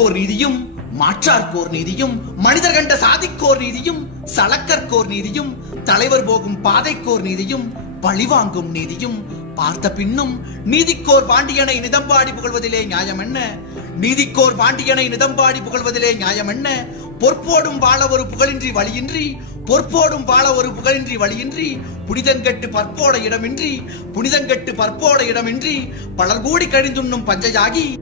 மன்னர்க்கோர் நீதியும் மாற்றார்க்கோர் நீதியும் மனிதர் கண்ட சாதிக்கோர் நீதியும் சலக்கற்கோர் நீதியும் தலைவர் போகும் பாதைக்கோர் நீதியும் பழிவாங்கும் நீதியும் பார்த்த பின்னும் நீதிக்கோர் பாண்டியனை நிதம்பாடி புகழ்வதிலே நியாயம் என்ன? நீதிக்கோர் பாண்டியனை நிதம்பாடி புகழ்வதிலே நியாயம் என்ன? பொற்போடும் வாழ ஒரு புகழின்றி வழியின்றி பொற்போடும் வாழ ஒரு புகழின்றி வழியின்றி புனிதங்கட்டு பற்போட இடமின்றி பலர் கூடி கழிந்துண்ணும் பஞ்சையாகி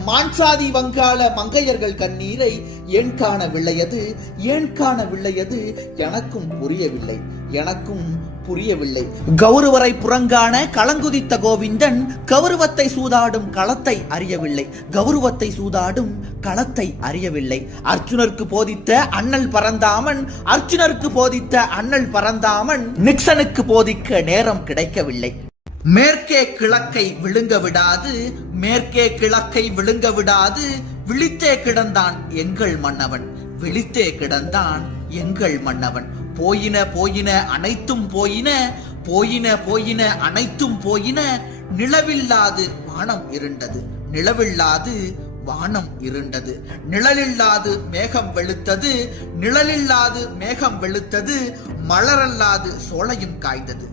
மான்சாதி வங்காள மங்கையர்கள் கண்ணீரை ஏன் காணவில்லையது எனக்கும் புரியவில்லை கௌரவரை புறங்கான களங்குதித்த கோவிந்தன் கௌரவத்தை சூதாடும் களத்தை அறியவில்லை அர்ஜுனருக்கு போதித்த அண்ணல் பரந்தாமன் நிக்சனுக்கு போதிக்க நேரம் கிடைக்கவில்லை மேற்கே கிழக்கை விழுங்க விடாது விழித்தே கிடந்தான் எங்கள் மன்னவன் போயின அனைத்தும் போயின நிலவில்லாது வானம் இருண்டது நிழலில்லாது மேகம் வெளுத்தது மலரல்லாது சோலையும் காய்ந்தது